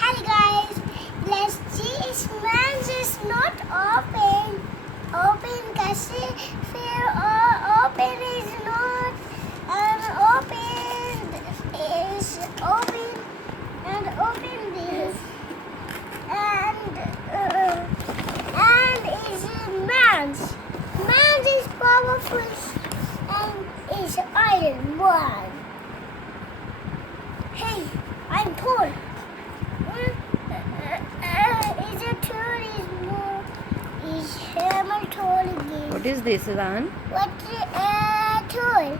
Hi guys, let's see if man's is not open. Open कैसे फिर open is not and open is open and open this and is man's. Man's is powerful and is Iron Man. Hey, I'm Thor. Is a tool is more is hammer tool again. What is this, Ran? What tool?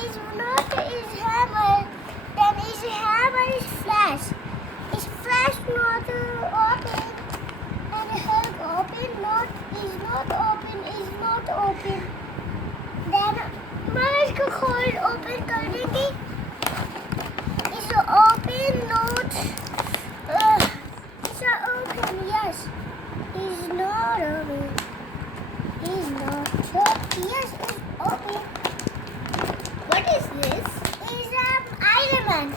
Is not is hammer. Then is hammer is flash. Is flash not open? And Hulk open not is not open is not open. Then मैं इसको खोल open कर देंगी. Is open not? Is open? Yes. Is not open. Is not open. Yes, is open. What is this? Is Iron Man.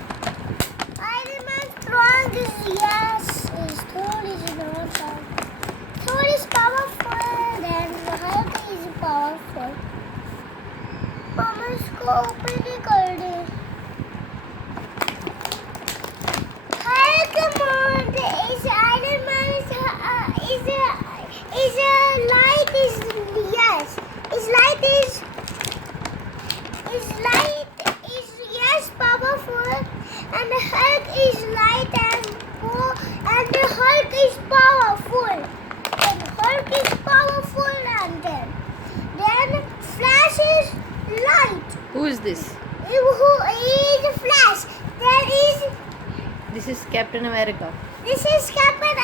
Iron Man strong is yes. Is Thor is not strong. Thor is powerful and Hulk is powerful. मामा इसको open ही कर दे. Come on, is Iron Man is light is yes. Is light is yes powerful and Hulk is light and the Hulk is powerful. And Hulk is powerful and then Flash is light. Who is this? Who is Flash? There is This is Captain America. This is Captain